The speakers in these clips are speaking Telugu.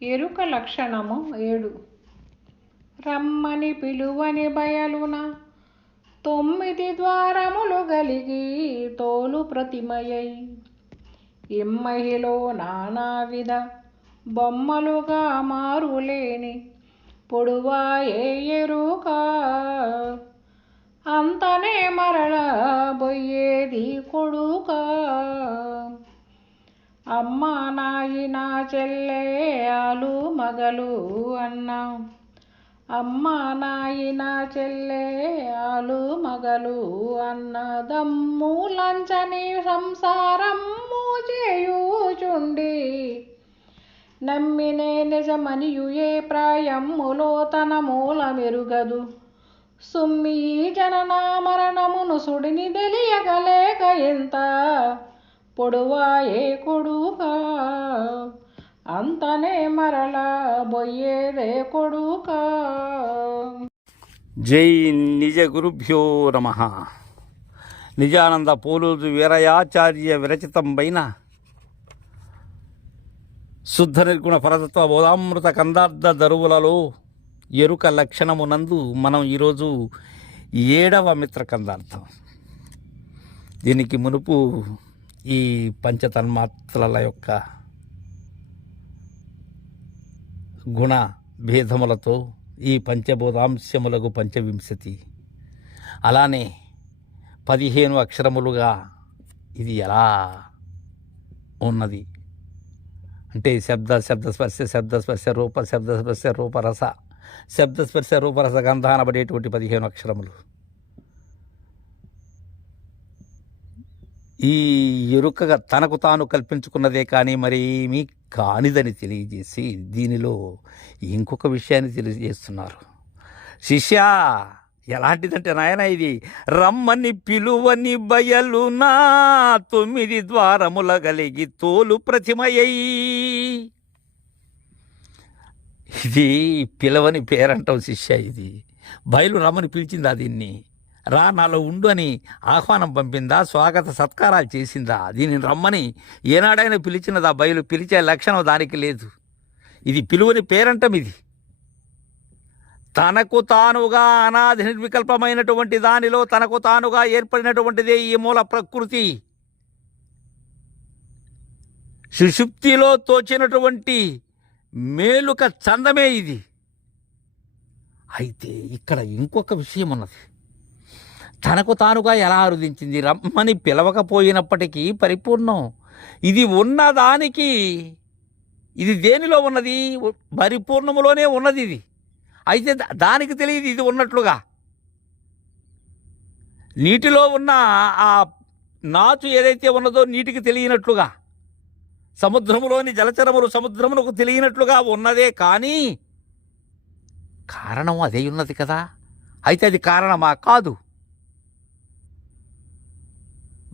ఎరుక లక్షణము 7. రమ్మని పిలువని బయలున 9 ద్వారములు గలిగి తోలు ప్రతిమయై ఇమ్మహిలో నానావిధ బొమ్మలుగా మారులేని పొడువాయే ఎరుక అంతనే మరల బొయ్యేది కొడుక. అమ్మ నాయన చెల్లె ఆలు మగలు అన్న, అమ్మ నాయన చెల్లె ఆలు మగలు అన్న దమ్ము లంచని సంసారము చేయుచుండి నమ్మినే నిజమనియు ఏ ప్రాయములో తన మూల మెరుగదు. సుమ్మి జనన మరణమును సుడిని తెలియగలేక ఎంత పొడువాయే కొడుక అంతనే మరల బొయ్యేదే కొడుక. జై నిజ గురుభ్యో నమః. నిజానంద పోలూరు వీరయాచార్య విరచితం పైన శుద్ధ నిర్గుణ పరతత్వ బోధామృత కందార్థ దరువులలో ఎరుక లక్షణమునందు మనం ఈరోజు 7వ మిత్ర కందార్థం. దీనికి మునుపు ఈ పంచతన్మాత్రల యొక్క గుణ భేదములతో ఈ పంచబోధాంశములకు పంచవింశతి, అలానే 15 అక్షరములుగా ఇది ఎలా ఉన్నది అంటే శబ్దస్పర్శ రూపరస శబ్దస్పర్శ రూపరస గంధానబడేటువంటి 15 అక్షరములు. ఈ ఎరుకగా తనకు తాను కల్పించుకున్నదే కానీ మరేమీ కానిదని తెలియజేసి దీనిలో ఇంకొక విషయాన్ని తెలియజేస్తున్నారు. శిష్య ఎలాంటిదంటే నాయన ఇది రమ్మని పిలువని బయలునా 9 ద్వారముల కలిగి తోలు ప్రతిమయై. ఇది పిలవని పేరంటాం శిష్య. ఇది బయలు రమ్మని పిలిచిందా, దీన్ని రా నాలో ఉండు అని ఆహ్వానం పంపిందా, స్వాగత సత్కారాలు చేసిందా? దీనిని రమ్మని ఏనాడైనా పిలిచినదా? బయలు పిలిచే లక్షణం దానికి లేదు. ఇది పిలువని పేరంటం. ఇది తనకు తానుగా అనాది నిర్వికల్పమైనటువంటి దానిలో తనకు తానుగా ఏర్పడినటువంటిదే ఈ మూల ప్రకృతి. సుషుప్తిలో తోచినటువంటి మేలుక చందమే ఇది. అయితే ఇక్కడ ఇంకొక విషయం ఉన్నది. తనకు తానుగా ఎలా అరుదించింది? రమ్మని పిలవకపోయినప్పటికీ పరిపూర్ణం. ఇది ఉన్నదానికి, ఇది దేనిలో ఉన్నది? పరిపూర్ణములోనే ఉన్నది ఇది. అయితే దానికి తెలియదు ఇది ఉన్నట్లుగా. నీటిలో ఉన్న ఆ నాచు ఏదైతే ఉన్నదో నీటికి తెలియనట్లుగా, సముద్రములోని జలచరములు సముద్రమునకు తెలియనట్లుగా ఉన్నదే కానీ కారణం అదే ఉన్నది కదా. అయితే అది కారణమా? కాదు.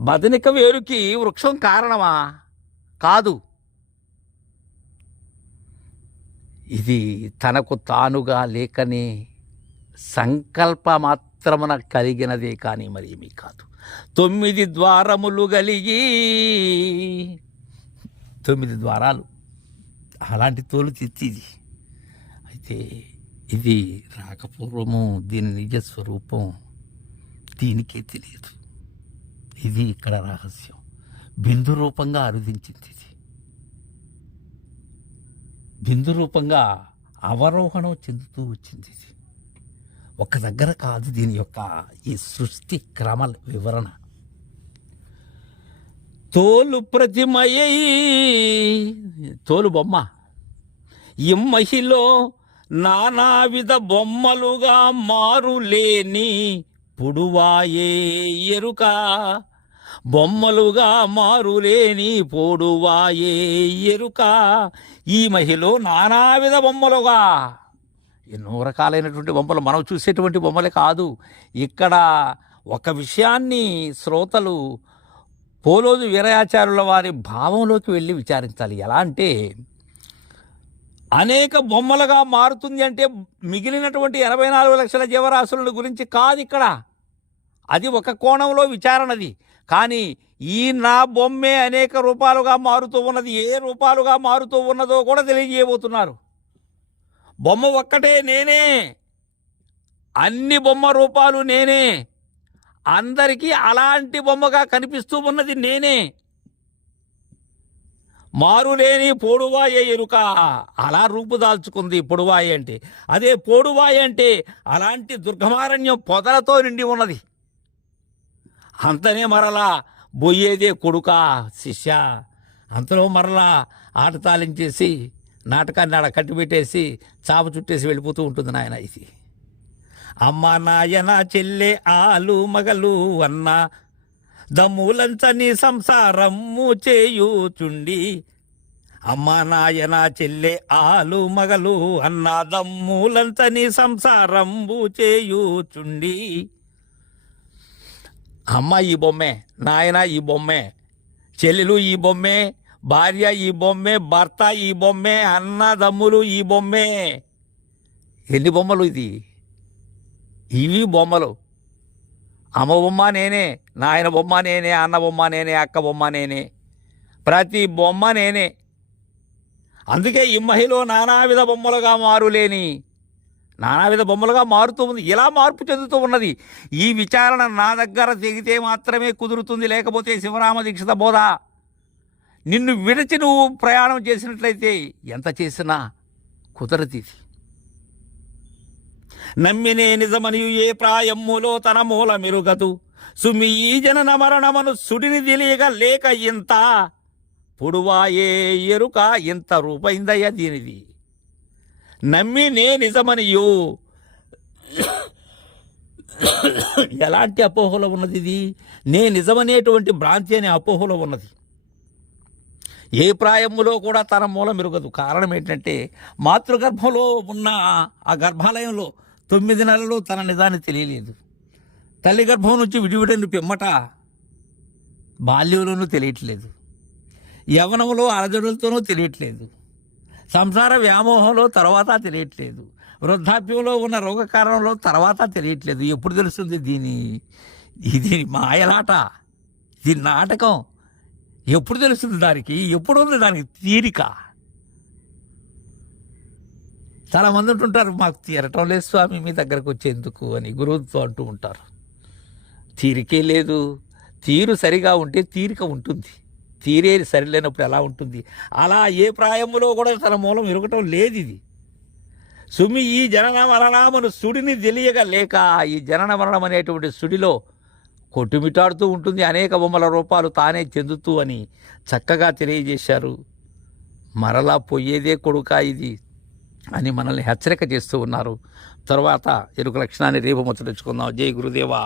బదనిక వేరుకి వృక్షం కారణమా? కాదు. ఇది తనకు తానుగా లేకనే సంకల్ప మాత్రమున కలిగినదే కానీ మరేమీ కాదు. 9 ద్వారములు కలిగి 9 ద్వారాలు అలాంటి తోలు తెచ్చిది. అయితే ఇది రాకపూర్వము దీని నిజస్వరూపం దీనికే తెలియదు. ఇది ఇక్కడ రహస్యం. బిందు రూపంగా అరుదించింది. ఇది బిందు రూపంగా అవరోహణం చెందుతూ వచ్చింది. ఇది ఒక దగ్గర కాదు. దీని యొక్క ఈ సృష్టి క్రమ వివరణ. తోలు ప్రతిమయై, తోలు బొమ్మ, ఇమ్మహిలో నానావిధ బొమ్మలుగా మారులేని పొడువాయే ఎరుక. బొమ్మలుగా మారులేని పొడువాయే ఎరుక. ఈ మహిలో నానావిధ బొమ్మలుగా, ఎన్నో రకాలైనటువంటి బొమ్మలు, మనం చూసేటువంటి బొమ్మలే కాదు. ఇక్కడ ఒక విషయాన్ని శ్రోతలు పోలోజు వీరయాచార్యుల వారి భావంలోకి వెళ్ళి విచారించాలి. ఎలా అంటే అనేక బొమ్మలుగా మారుతుంది అంటే మిగిలినటువంటి 84 లక్షల జీవరాశుల గురించి కాదు ఇక్కడ. అది ఒక కోణంలో విచారణది. కానీ ఈ నా బొమ్మే అనేక రూపాలుగా మారుతూ ఉన్నది. ఏ రూపాలుగా మారుతూ ఉన్నదో కూడా తెలియజేయబోతున్నారు. బొమ్మ ఒక్కటే నేనే, అన్ని బొమ్మ రూపాలు నేనే, అందరికీ అలాంటి బొమ్మగా కనిపిస్తూ ఉన్నది నేనే. మారులేని పొడువాయ ఎరుక, అలా రూపుదాల్చుకుంది పొడువాయ అంటే. అదే పొడువాయ అంటే అలాంటి దుర్గమారణ్యం పొదలతో నిండి ఉన్నది. అంతనే మరలా బొయ్యేదే కొడుక శిష్య. అంతలో మరలా ఆట తాళించేసి నాటకాన్ని ఆడ కట్టిపెట్టేసి చాప చుట్టేసి వెళ్ళిపోతూ ఉంటుంది నాయన. ఇది అమ్మ నాయన చెల్లె ఆలు మగలు అన్న దమ్ములంచని సంసారము చేయుచుండి. అమ్మ నాయన చెల్లె ఆలు మగలు అన్న దమ్ములంచని సంసారము చేయుచుండి. అమ్మ ఈ బొమ్మే, నాయన ఈ బొమ్మే, చెల్లెలు ఈ బొమ్మే, భార్య ఈ బొమ్మే, భర్త ఈ బొమ్మే, అన్నదమ్ములు ఈ బొమ్మే. ఎన్ని బొమ్మలు ఇది? ఇవి బొమ్మలు. అమ్మ బొమ్మ నేనే, నాయన బొమ్మ నేనే, అన్న బొమ్మ నేనే, అక్క బొమ్మ నేనే, ప్రతి బొమ్మ నేనే. అందుకే ఈ మహిళ నానావిధ బొమ్మలుగా మారులేని నానావిధ బొమ్మలుగా మారుతూ ఉంది. ఇలా మార్పు చెందుతూ ఉన్నది. ఈ విచారణ నా దగ్గర తెగితే మాత్రమే కుదురుతుంది. లేకపోతే శివరామ దీక్షిత బోధ నిన్ను విడిచి నువ్వు ప్రయాణం చేసినట్లయితే ఎంత చేసినా కుదరది. నమ్మినే నిజమనియు ఏ ప్రాయమ్ములో తన మూల మెరుగదు. సుమి ఈ జనన మరణమను సుడిని తెలియక లేక ఇంత పొడువాయే ఎరుక ఇంత రూపైందయ్యా దీనిది. నమ్మి నే నిజమనియు ఎలాంటి అపోహలో ఉన్నది ఇది? నే నిజమనేటువంటి భ్రాంతి అనే అపోహలో ఉన్నది. ఏ ప్రాయములో కూడా తన మూల మెరుగదు. కారణం ఏంటంటే మాతృగర్భంలో ఉన్న ఆ గర్భాలయంలో 9 నెలలు తన నిజాన్ని తెలియలేదు. తల్లి గర్భం నుంచి విడివిడిని పిమ్మట బాల్యంలోనూ తెలియట్లేదు, యవ్వనంలో అలజడులతోనూ తెలియట్లేదు, సంసార వ్యామోహంలో తర్వాత తెలియట్లేదు, వృద్ధాప్యంలో ఉన్న రోగ కారణంలో తర్వాత తెలియట్లేదు. ఎప్పుడు తెలుస్తుంది ఇది మాయలాట, ఇది నాటకం? ఎప్పుడు తెలుస్తుంది దానికి? ఎప్పుడు ఉంది దానికి తీరిక? చాలామంది ఉంటుంటారు, మాకు తీరటం లేదు స్వామి మీ దగ్గరకు వచ్చేందుకు అని గురువుతో అంటూ ఉంటారు. తీరికే లేదు. తీరు సరిగా ఉంటే తీరిక ఉంటుంది. తీరే సరిలేనప్పుడు ఎలా ఉంటుంది? అలా ఏ ప్రాయములో కూడా తన మూలం ఎరగటం లేదు. ఇది సుమి ఈ జనన మరణమును సుడిని తెలియక లేక, ఈ జనన మరణం అనేటువంటి సుడిలో కొట్టుమిటాడుతూ ఉంటుంది. అనేక బొమ్మల రూపాలు తానే చెందుతూ అని చక్కగా తెలియజేశారు. మరలా పోయేదే కొడుక ఇది అని మనల్ని హెచ్చరిక చేస్తూ ఉన్నారు. తర్వాత ఎరుక లక్షణాన్ని రేపు ముచ్చటించుకుందాం. జై గురుదేవా.